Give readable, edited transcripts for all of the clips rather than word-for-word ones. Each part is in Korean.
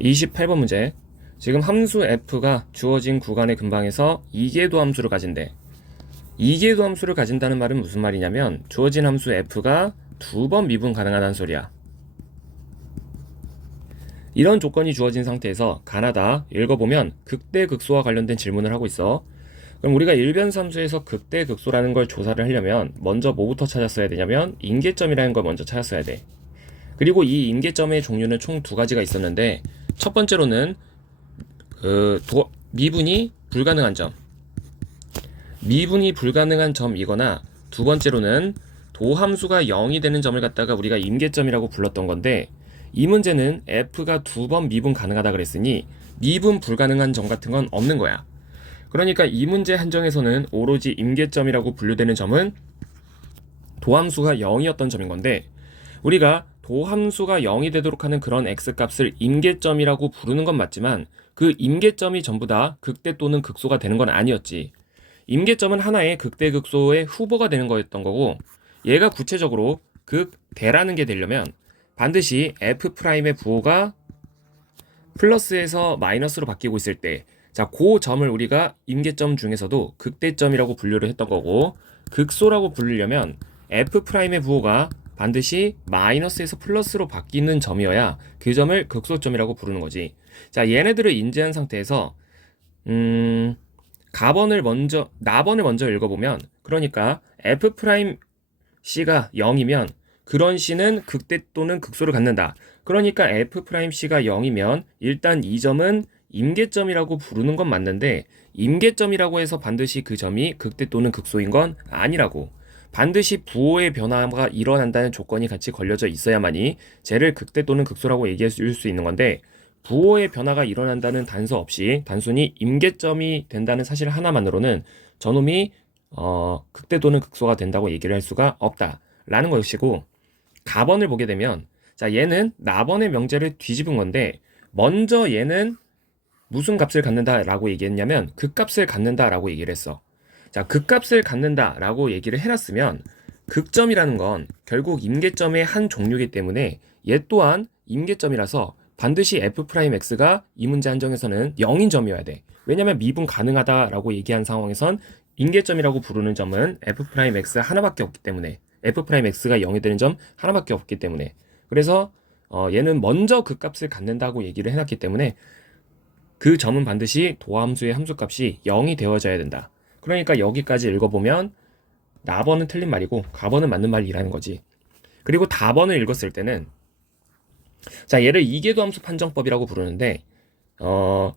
28번 문제. 지금 함수 f가 주어진 구간의 근방에서 이계도 함수를 가진대. 이계도 함수를 가진다는 말은 무슨 말이냐면 주어진 함수 f가 2번 미분 가능하다는 소리야. 이런 조건이 주어진 상태에서 가나다 읽어보면 극대극소와 관련된 질문을 하고 있어. 그럼 우리가 일변함수에서 극대극소라는 걸 조사를 하려면 먼저 뭐부터 찾았어야 되냐면 임계점이라는 걸 먼저 찾았어야 돼. 그리고 이 임계점의 종류는 총 2가지가 있었는데 첫 번째로는 미분이 불가능한 점, 미분이 불가능한 점이거나 두 번째로는 도함수가 0이 되는 점을 갖다가 우리가 임계점이라고 불렀던 건데, 이 문제는 f가 2번 미분 가능하다 그랬으니 미분 불가능한 점 같은 건 없는 거야. 그러니까 이 문제 한정에서는 오로지 임계점이라고 분류되는 점은 도함수가 0이었던 점인 건데, 우리가 도함수가 0이 되도록 하는 그런 x값을 임계점이라고 부르는 건 맞지만 그 임계점이 전부 다 극대 또는 극소가 되는 건 아니었지. 임계점은 하나의 극대극소의 후보가 되는 거였던 거고, 얘가 구체적으로 극대라는 게 되려면 반드시 f'의 부호가 플러스에서 마이너스로 바뀌고 있을 때, 자, 그 점을 우리가 임계점 중에서도 극대점이라고 분류를 했던 거고, 극소라고 부르려면 f'의 부호가 반드시 마이너스에서 플러스로 바뀌는 점이어야 그 점을 극소점이라고 부르는 거지. 자, 얘네들을 인지한 상태에서 나번을 먼저 읽어보면, 그러니까 f'C가 0이면 그런 C는 극대 또는 극소를 갖는다. 그러니까 f'C가 0이면 일단 이 점은 임계점이라고 부르는 건 맞는데, 임계점이라고 해서 반드시 그 점이 극대 또는 극소인 건 아니라고. 반드시 부호의 변화가 일어난다는 조건이 같이 걸려져 있어야만이 쟤를 극대 또는 극소라고 얘기할 수 있는 건데, 부호의 변화가 일어난다는 단서 없이 단순히 임계점이 된다는 사실 하나만으로는 저놈이 극대 또는 극소가 된다고 얘기를 할 수가 없다라는 것이고, 가번을 보게 되면, 자, 얘는 나번의 명제를 뒤집은 건데, 먼저 얘는 무슨 값을 갖는다라고 얘기했냐면 극값을 갖는다라고 얘기를 했어. 자, 극값을 갖는다라고 얘기를 해놨으면 극점이라는 건 결국 임계점의 한 종류이기 때문에 얘 또한 임계점이라서 반드시 f'x가 이 문제 한정에서는 0인 점이어야 돼. 왜냐면 미분 가능하다라고 얘기한 상황에선 임계점이라고 부르는 점은 f'x 하나밖에 없기 때문에, f'x가 0이 되는 점 하나밖에 없기 때문에, 그래서 얘는 먼저 극값을 갖는다고 얘기를 해놨기 때문에 그 점은 반드시 도함수의 함수값이 0이 되어져야 된다. 그러니까 여기까지 읽어보면 나번은 틀린 말이고 가번은 맞는 말이라는 거지. 그리고 다번을 읽었을 때는, 자, 얘를 이계도 함수 판정법이라고 부르는데,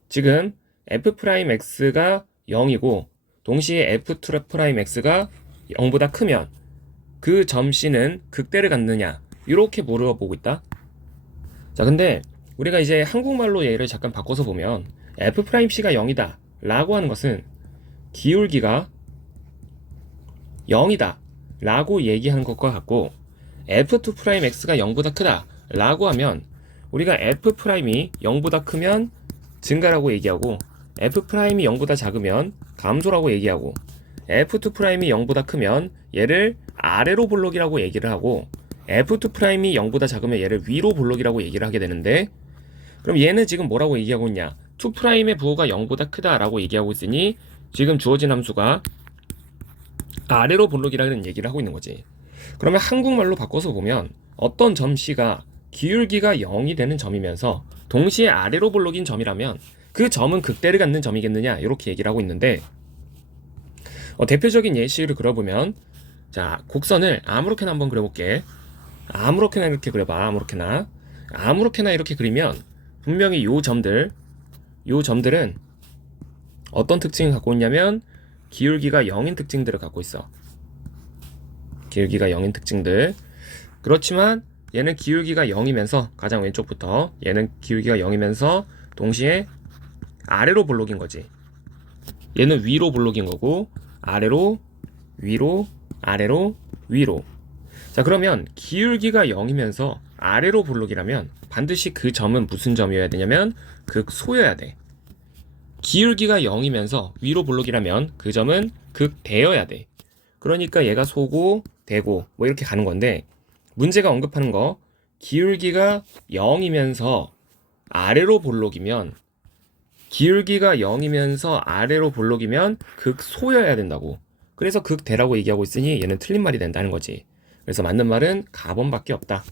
지금 f'x가 0이고 동시에 f'x가 0보다 크면 그 점 C는 극대를 갖느냐, 이렇게 물어보고 있다. 자, 근데 우리가 이제 한국말로 얘를 잠깐 바꿔서 보면 f'C가 0이다 라고 하는 것은 기울기가 0이다 라고 얘기하는 것과 같고, f2'x가 0보다 크다 라고 하면 우리가 f'이 0보다 크면 증가라고 얘기하고, f'이 0보다 작으면 감소라고 얘기하고, f2'이 0보다 크면 얘를 아래로 볼록이라고 얘기를 하고, f2'이 0보다 작으면 얘를 위로 볼록이라고 얘기를 하게 되는데, 그럼 얘는 지금 뭐라고 얘기하고 있냐? 2'의 부호가 0보다 크다라고 얘기하고 있으니 지금 주어진 함수가 아래로 볼록이라는 얘기를 하고 있는 거지. 그러면 한국말로 바꿔서 보면 어떤 점 C가 기울기가 0이 되는 점이면서 동시에 아래로 볼록인 점이라면 그 점은 극대를 갖는 점이겠느냐, 이렇게 얘기를 하고 있는데, 대표적인 예시를 그려보면, 자, 곡선을 아무렇게나 한번 그려볼게. 아무렇게나 이렇게 그려봐. 아무렇게나 이렇게 그리면 분명히 요 점들은 어떤 특징을 갖고 있냐면 기울기가 0인 특징들을 갖고 있어. 기울기가 0인 특징들. 그렇지만 얘는 기울기가 0이면서, 가장 왼쪽부터 얘는 기울기가 0이면서 동시에 아래로 볼록인 거지. 얘는 위로 볼록인 거고, 아래로, 위로, 아래로, 위로. 자, 그러면 기울기가 0이면서 아래로 볼록이라면 반드시 그 점은 무슨 점이어야 되냐면 극소여야 돼. 기울기가 0이면서 위로 볼록이라면 그 점은 극대여야 돼. 그러니까 얘가 소고 대고 뭐 이렇게 가는 건데, 문제가 언급하는 거, 기울기가 0이면서 아래로 볼록이면 기울기가 0이면서 아래로 볼록이면 극소여야 된다고. 그래서 극대라고 얘기하고 있으니 얘는 틀린 말이 된다는 거지. 그래서 맞는 말은 4번밖에 없다.